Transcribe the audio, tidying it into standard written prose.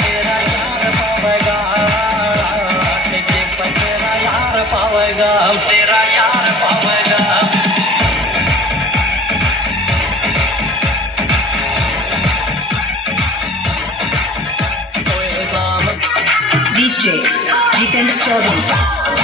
तेरा यार पावेगा, टिके पर तेरा यार पावेगा, तेरा यार पावेगा। DJ Jitendra Chaudhary.